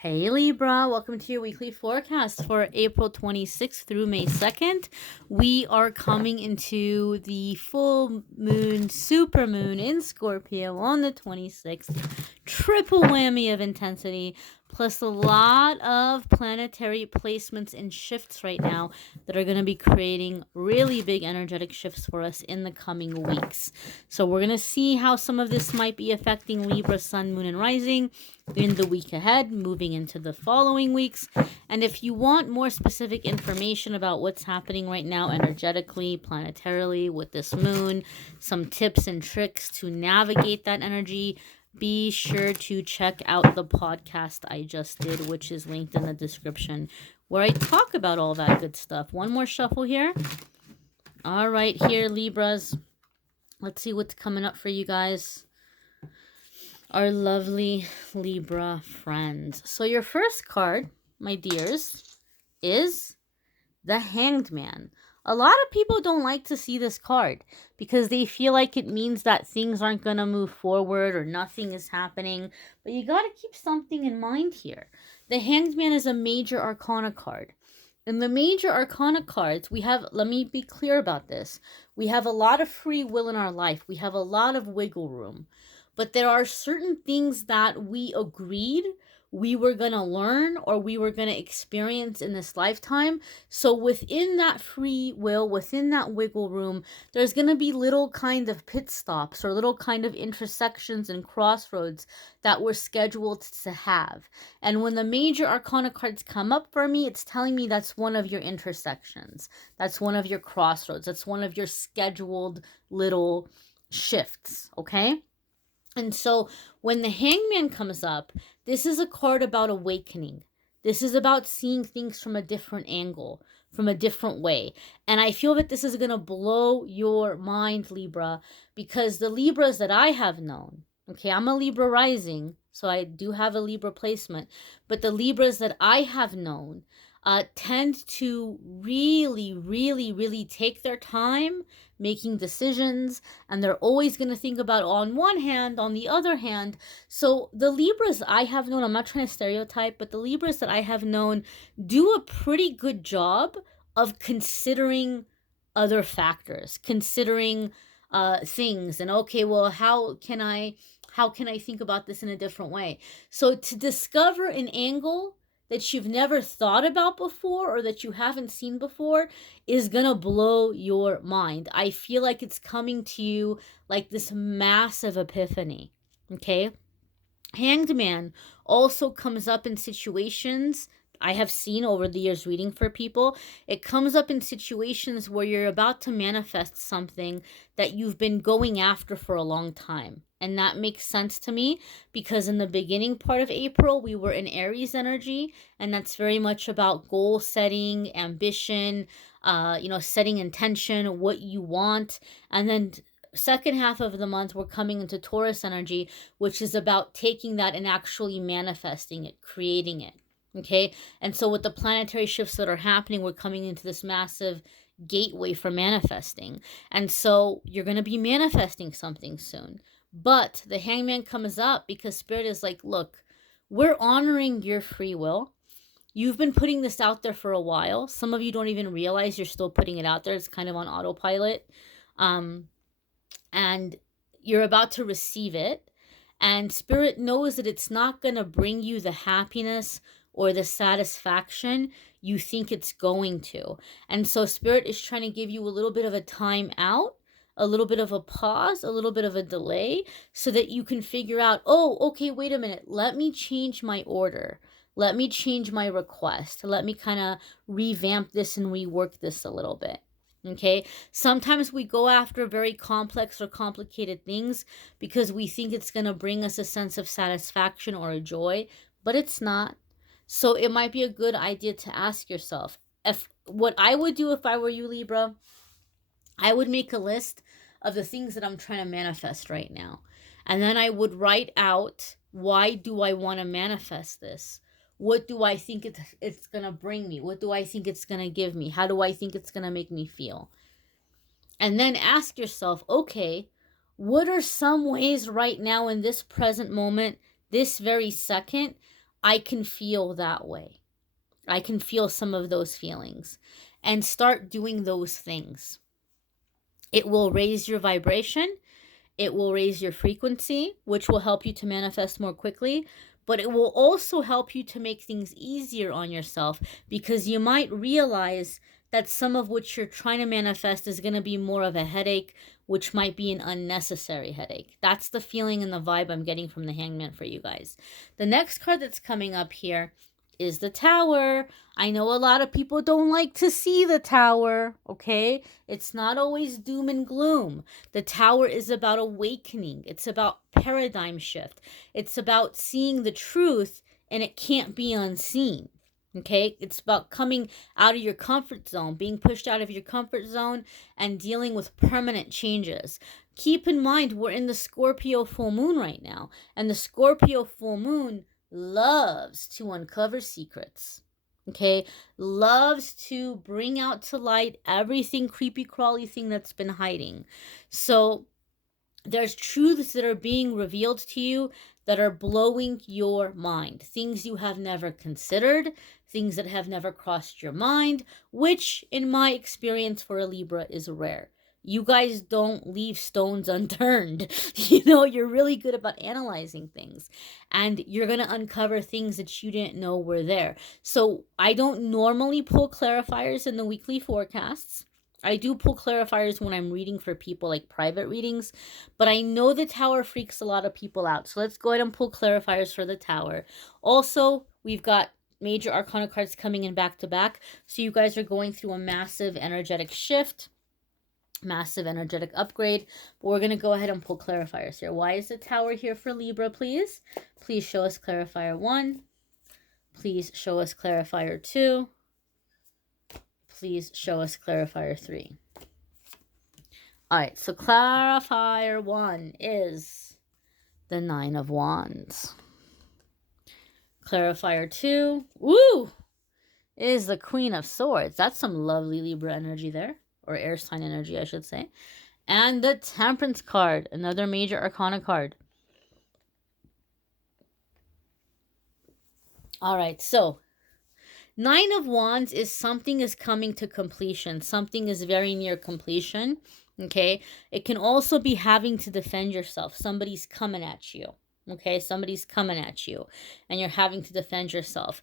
Hey Libra, welcome to your weekly forecast for April 26th through May 2nd. We are coming into the full moon, super moon in Scorpio on the 26th. Triple whammy of intensity, plus a lot of planetary placements and shifts right now that are going to be creating really big energetic shifts for us in the coming weeks. So we're going to see how some of this might be affecting Libra, Sun, Moon, and Rising in the week ahead, moving into the following weeks. And if you want more specific information about what's happening right now energetically, planetarily with this moon, some tips and tricks to navigate that energy, be sure to check out the podcast I just did, which is linked in the description, where I talk about all that good stuff. One more shuffle here. All right, here, Libras. Let's see what's coming up for you guys. Our lovely Libra friends. So your first card, my dears, is the Hanged Man. A lot of people don't like to see this card because they feel like it means that things aren't going to move forward or nothing is happening. But you got to keep something in mind here. The Hanged Man is a major arcana card. In the major arcana cards, we have, let me be clear about this, we have a lot of free will in our life. We have a lot of wiggle room. But there are certain things that we agreed we were going to learn or we were going to experience in this lifetime. So within that free will, within that wiggle room, there's going to be little kind of pit stops or little kind of intersections and crossroads that we're scheduled to have. And when the major arcana cards come up for me, it's telling me that's one of your intersections. That's one of your crossroads. That's one of your scheduled little shifts, okay? And so when the Hangman comes up, this is a card about awakening. This is about seeing things from a different angle, from a different way. And I feel that this is going to blow your mind, Libra, because the Libras that I have known, okay, I'm a Libra rising, so I do have a Libra placement, but the Libras that I have known tend to really take their time making decisions, and they're always going to think about on one hand, on the other hand. So the Libras I have known, I'm not trying to stereotype, but the Libras that I have known do a pretty good job of considering other factors, considering things, and okay, well, how can I think about this in a different way? So to discover an angle that you've never thought about before or that you haven't seen before is gonna blow your mind. I feel like it's coming to you like this massive epiphany, okay? Hanged Man also comes up in situations I have seen over the years reading for people. It comes up in situations where you're about to manifest something that you've been going after for a long time. And that makes sense to me because in the beginning part of April, we were in Aries energy, and that's very much about goal setting, ambition, setting intention, what you want. And then second half of the month, we're coming into Taurus energy, which is about taking that and actually manifesting it, creating it. Okay. And so with the planetary shifts that are happening, we're coming into this massive gateway for manifesting. And so you're going to be manifesting something soon. But the Hangman comes up because Spirit is like, look, we're honoring your free will. You've been putting this out there for a while. Some of you don't even realize you're still putting it out there. It's kind of on autopilot. And you're about to receive it. And Spirit knows that it's not going to bring you the happiness or the satisfaction you think it's going to. And so Spirit is trying to give you a little bit of a time out, a little bit of a pause, a little bit of a delay, so that you can figure out, oh, okay, wait a minute. Let me change my order. Let me change my request. Let me kind of revamp this and rework this a little bit. Okay, sometimes we go after very complex or complicated things because we think it's going to bring us a sense of satisfaction or a joy, but it's not. So it might be a good idea to ask yourself, if what I would do if I were you, Libra, I would make a list of the things that I'm trying to manifest right now. And then I would write out, why do I want to manifest this? What do I think it's going to bring me? What do I think it's going to give me? How do I think it's going to make me feel? And then ask yourself, okay, what are some ways right now in this present moment, this very second, I can feel that way. I can feel some of those feelings, and start doing those things. It will raise your vibration. It will raise your frequency, which will help you to manifest more quickly, but it will also help you to make things easier on yourself, because you might realize that some of what you're trying to manifest is going to be more of a headache, which might be an unnecessary headache. That's the feeling and the vibe I'm getting from the Hangman for you guys. The next card that's coming up here is the Tower. I know a lot of people don't like to see the Tower, okay? It's not always doom and gloom. The Tower is about awakening. It's about paradigm shift. It's about seeing the truth, and it can't be unseen. Okay? It's about coming out of your comfort zone, being pushed out of your comfort zone, and dealing with permanent changes. Keep in mind, we're in the Scorpio full moon right now, and the Scorpio full moon loves to uncover secrets. Okay, loves to bring out to light everything creepy crawly thing that's been hiding. So there's truths that are being revealed to you that are blowing your mind, things you have never considered, things that have never crossed your mind, which in my experience for a Libra is rare. You guys don't leave stones unturned. You're really good about analyzing things, and you're going to uncover things that you didn't know were there. So I don't normally pull clarifiers in the weekly forecasts. I do pull clarifiers when I'm reading for people, like private readings, but I know the Tower freaks a lot of people out. So let's go ahead and pull clarifiers for the Tower. Also, we've got major arcana cards coming in back to back. So you guys are going through a massive energetic shift, massive energetic upgrade. But we're going to go ahead and pull clarifiers here. Why is the Tower here for Libra, please? Please show us clarifier 1. Please show us clarifier 2. Please show us clarifier 3. All right, so clarifier 1 is the 9 of Wands. Clarifier 2, is the Queen of Swords. That's some lovely Libra energy there, or air sign energy, I should say. And the Temperance card, another major arcana card. All right, so 9 of Wands is something is coming to completion. Something is very near completion, okay? It can also be having to defend yourself. Somebody's coming at you, okay? Somebody's coming at you, and you're having to defend yourself.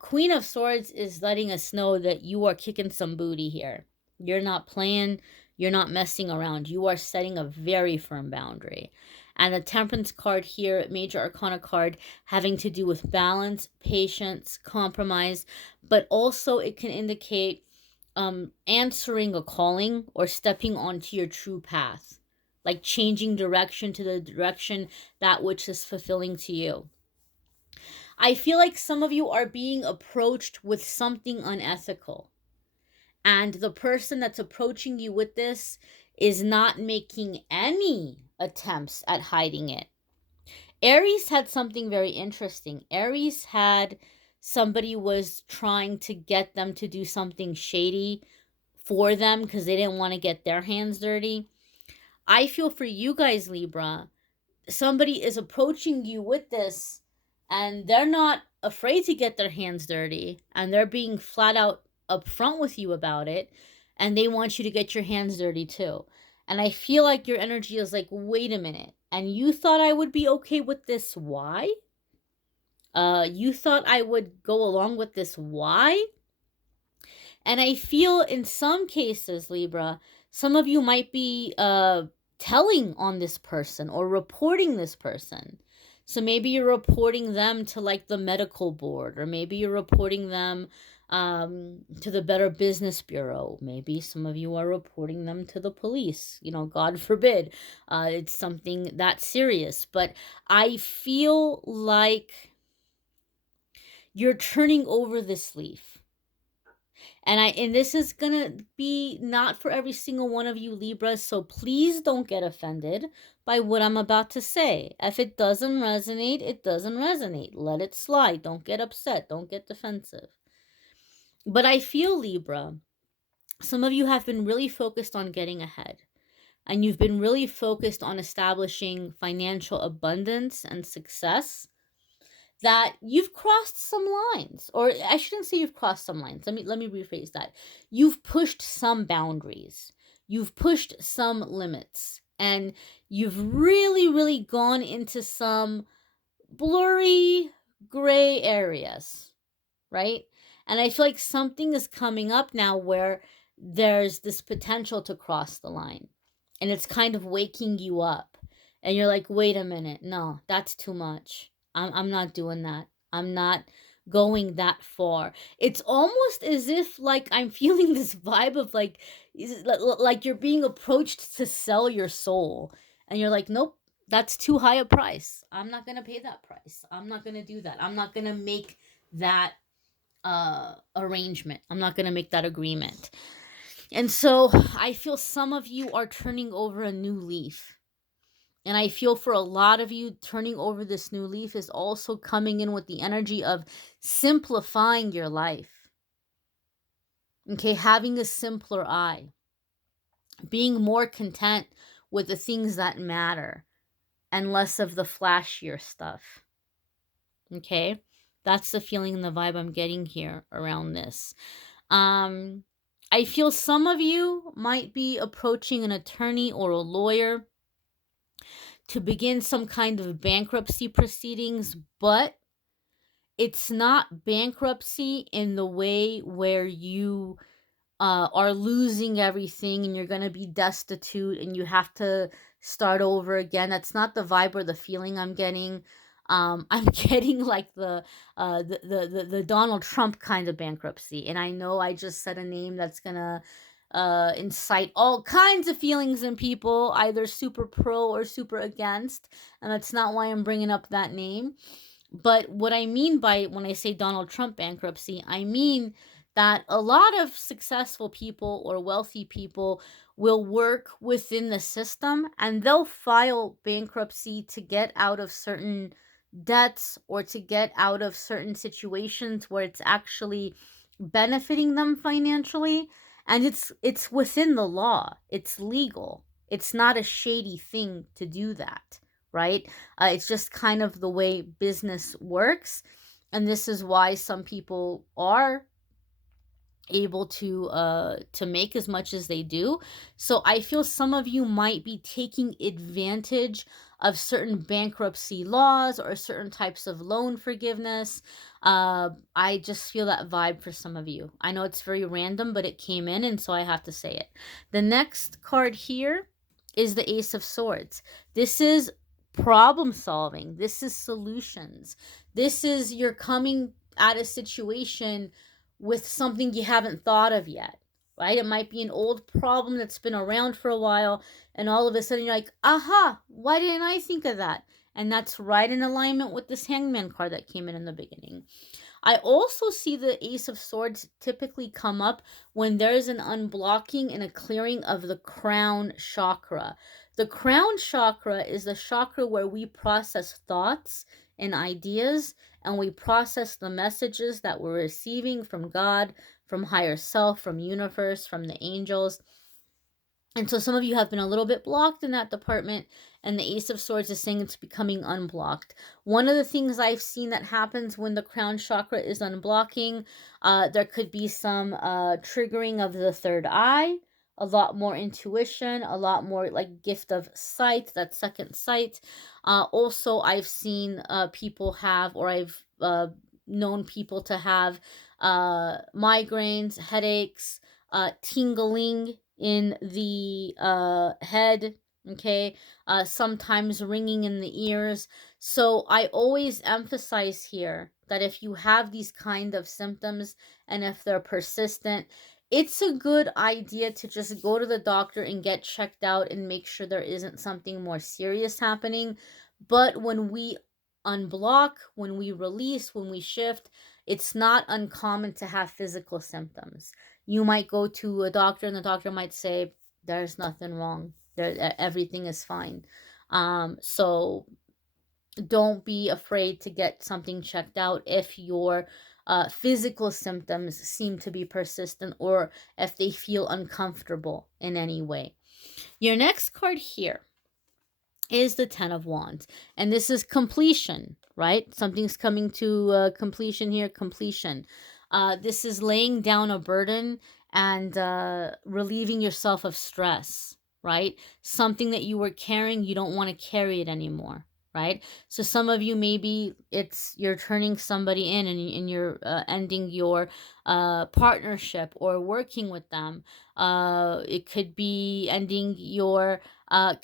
Queen of Swords is letting us know that you are kicking some booty here. You're not playing. You're not messing around. You are setting a very firm boundary. And the Temperance card here, major arcana card, having to do with balance, patience, compromise, but also it can indicate answering a calling or stepping onto your true path, like changing direction to the direction that which is fulfilling to you. I feel like some of you are being approached with something unethical, and the person that's approaching you with this is not making any attempts at hiding it. Aries had something very interesting. Aries had somebody was trying to get them to do something shady for them because they didn't want to get their hands dirty. I feel for you guys, Libra, somebody is approaching you with this, and they're not afraid to get their hands dirty, and they're being flat out upfront with you about it, and they want you to get your hands dirty too. And I feel like your energy is like, wait a minute, and you thought I would be okay with this? Why? You thought I would go along with this? Why? And I feel in some cases, Libra, some of you might be telling on this person or reporting this person. So maybe you're reporting them to like the medical board, or maybe you're reporting them to the Better Business Bureau. Maybe some of you are reporting them to the police. God forbid it's something that serious. But I feel like you're turning over this leaf. And this is gonna be not for every single one of you Libras, so please don't get offended by what I'm about to say. If it doesn't resonate, it doesn't resonate. Let it slide. Don't get upset. Don't get defensive. But I feel, Libra, some of you have been really focused on getting ahead. And you've been really focused on establishing financial abundance and success. that you've crossed some lines, or I shouldn't say you've crossed some lines. Let me rephrase that. You've pushed some boundaries. You've pushed some limits, and you've really, really gone into some blurry gray areas, right? And I feel like something is coming up now where there's this potential to cross the line. And it's kind of waking you up. And you're like, wait a minute, no, that's too much. I'm not doing that. I'm not going that far. It's almost as if like I'm feeling this vibe of like like you're being approached to sell your soul. And you're like, nope, that's too high a price. I'm not gonna pay that price. I'm not gonna do that. I'm not gonna make that arrangement. I'm not going to make that agreement. And so I feel some of you are turning over a new leaf. And I feel for a lot of you, turning over this new leaf is also coming in with the energy of simplifying your life. Okay, having a simpler eye, being more content with the things that matter and less of the flashier stuff. Okay, that's the feeling and the vibe I'm getting here around this. I feel some of you might be approaching an attorney or a lawyer to begin some kind of bankruptcy proceedings, but it's not bankruptcy in the way where you are losing everything and you're going to be destitute and you have to start over again. That's not the vibe or the feeling I'm getting. I'm getting like the Donald Trump kind of bankruptcy. And I know I just said a name that's going to incite all kinds of feelings in people, either super pro or super against. And that's not why I'm bringing up that name. But what I mean by when I say Donald Trump bankruptcy, I mean that a lot of successful people or wealthy people will work within the system and they'll file bankruptcy to get out of certain debts or to get out of certain situations where it's actually benefiting them financially, and it's within the law. It's legal. It's not a shady thing to do that, right? It's just kind of the way business works, and this is why some people are able to make as much as they do. So I feel some of you might be taking advantage of certain bankruptcy laws or certain types of loan forgiveness. I just feel that vibe for some of you. I know it's very random, but it came in, and so I have to say it. The next card here is the Ace of Swords. This is problem solving. This is solutions. This is you're coming at a situation with something you haven't thought of yet, right? It might be an old problem that's been around for a while, and all of a sudden you're like, aha, why didn't I think of that? And that's right in alignment with this Hangman card that came in the beginning. I also see the Ace of Swords typically come up when there's an unblocking and a clearing of the crown chakra. The crown chakra is the chakra where we process thoughts and ideas, and we process the messages that we're receiving from God, from higher self, from universe, from the angels. And so some of you have been a little bit blocked in that department, and the Ace of Swords is saying it's becoming unblocked. One of the things I've seen that happens when the crown chakra is unblocking, there could be some triggering of the third eye, a lot more intuition, a lot more like gift of sight, that second sight. Also, I've seen people have, or I've known people to have migraines, headaches, tingling in the head, okay, sometimes ringing in the ears. So I always emphasize here that if you have these kind of symptoms and if they're persistent, it's a good idea to just go to the doctor and get checked out and make sure there isn't something more serious happening. But when we unblock, when we release, when we shift, it's not uncommon to have physical symptoms. You might go to a doctor and the doctor might say, there's nothing wrong. Everything is fine. So don't be afraid to get something checked out if your physical symptoms seem to be persistent or if they feel uncomfortable in any way. Your next card here is the Ten of Wands, and this is completion, right? Something's coming to completion here, completion. This is laying down a burden and relieving yourself of stress, right? Something that you were carrying, you don't want to carry it anymore, right? So some of you, maybe it's you're turning somebody in, and you're ending your partnership or working with them. It could be ending your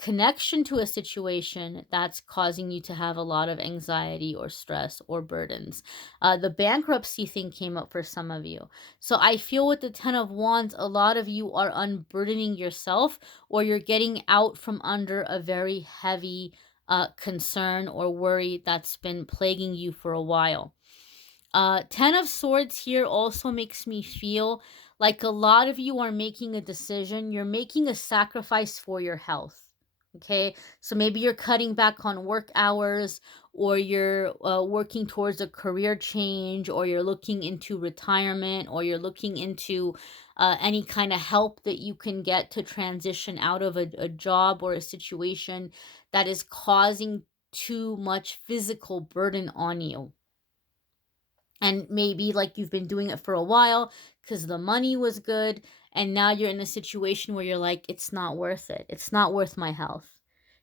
connection to a situation that's causing you to have a lot of anxiety or stress or burdens. The bankruptcy thing came up for some of you. So I feel with the Ten of Wands, a lot of you are unburdening yourself, or you're getting out from under a very heavy concern or worry that's been plaguing you for a while. Ten of Swords here also makes me feel like a lot of you are making a decision. You're making a sacrifice for your health. Okay, so maybe you're cutting back on work hours, or you're working towards a career change, or you're looking into retirement, or you're looking into any kind of help that you can get to transition out of a job or a situation that is causing too much physical burden on you. And maybe like you've been doing it for a while because the money was good, and now you're in a situation where you're like, it's not worth it. It's not worth my health.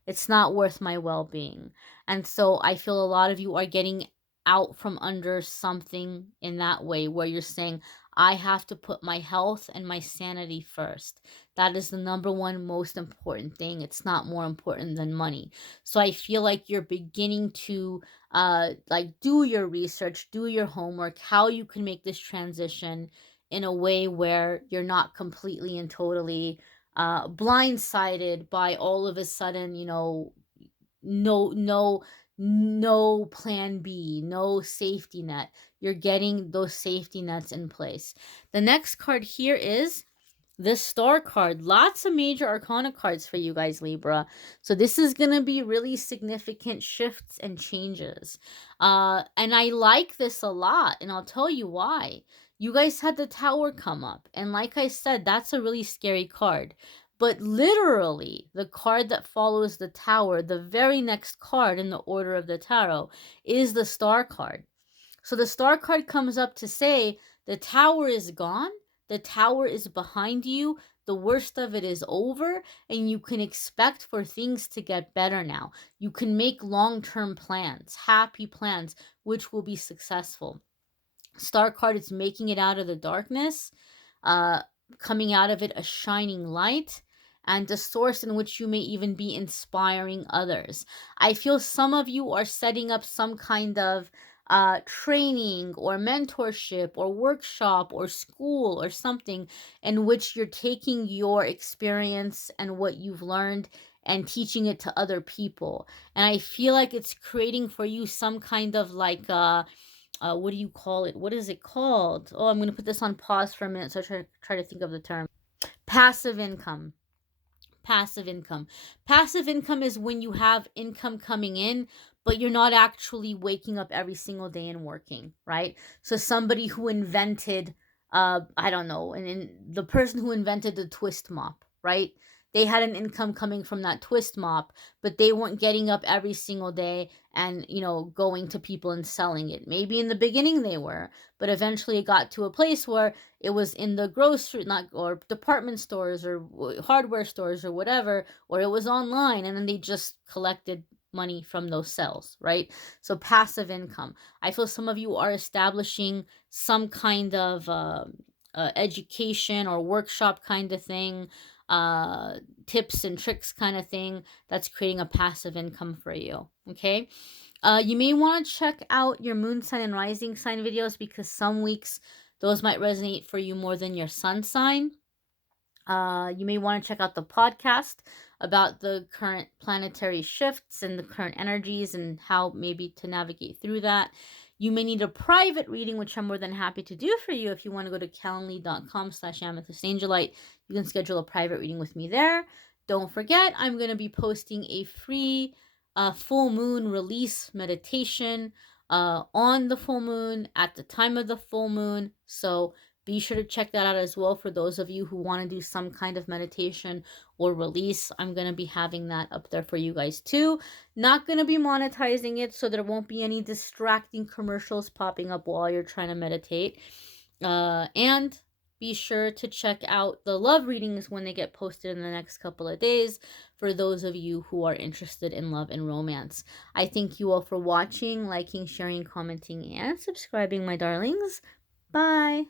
It's not worth my well-being. And so I feel a lot of you are getting out from under something in that way, where you're saying, I have to put my health and my sanity first. That is the number one most important thing. It's not more important than money. So I feel like you're beginning to like do your research, do your homework, how you can make this transition in a way where you're not completely and totally blindsided by all of a sudden, no plan B, no safety net. You're getting those safety nets in place. The next card here is the Star card. Lots of major arcana cards for you guys, Libra. So this is going to be really significant shifts and changes. And I like this a lot, and I'll tell you why. You guys had the Tower come up, and like I said, that's a really scary card. But literally, the card that follows the Tower, the very next card in the order of the tarot, is the Star card. So the Star card comes up to say the Tower is gone, the Tower is behind you, the worst of it is over, and you can expect for things to get better now. You can make long-term plans, happy plans, which will be successful. Star card is making it out of the darkness, uh, coming out of it a shining light, and a source in which you may even be inspiring others. I feel some of you are setting up some kind of training or mentorship or workshop or school or something in which you're taking your experience and what you've learned and teaching it to other people. And I feel like it's creating for you some kind of like what do you call it? What is it called? Oh, I'm going to put this on pause for a minute so I try to think of the term. Passive income. Passive income. Passive income is when you have income coming in, but you're not actually waking up every single day and working, right? So somebody who invented, I don't know, and the person who invented the twist mop, right? They had an income coming from that twist mop, but they weren't getting up every single day and, going to people and selling it. Maybe in the beginning they were, but eventually it got to a place where it was in the grocery, not or department stores or hardware stores or whatever, or it was online, and then they just collected money from those sales, right? So passive income. I feel some of you are establishing some kind of education or workshop kind of thing, tips and tricks kind of thing that's creating a passive income for you. Okay. You may want to check out your moon sign and rising sign videos, because some weeks those might resonate for you more than your sun sign. You may want to check out the podcast about the current planetary shifts and the current energies and how maybe to navigate through that. You may need a private reading, which I'm more than happy to do for you. If you want to go to calendly.com/amethystangelite, you can schedule a private reading with me there. Don't forget, I'm going to be posting a free full moon release meditation on the full moon at the time of the full moon. So Be sure to check that out as well for those of you who want to do some kind of meditation or release. I'm going to be having that up there for you guys too. Not going to be monetizing it, so there won't be any distracting commercials popping up while you're trying to meditate. And be sure to check out the love readings when they get posted in the next couple of days for those of you who are interested in love and romance. I thank you all for watching, liking, sharing, commenting, and subscribing, my darlings. Bye.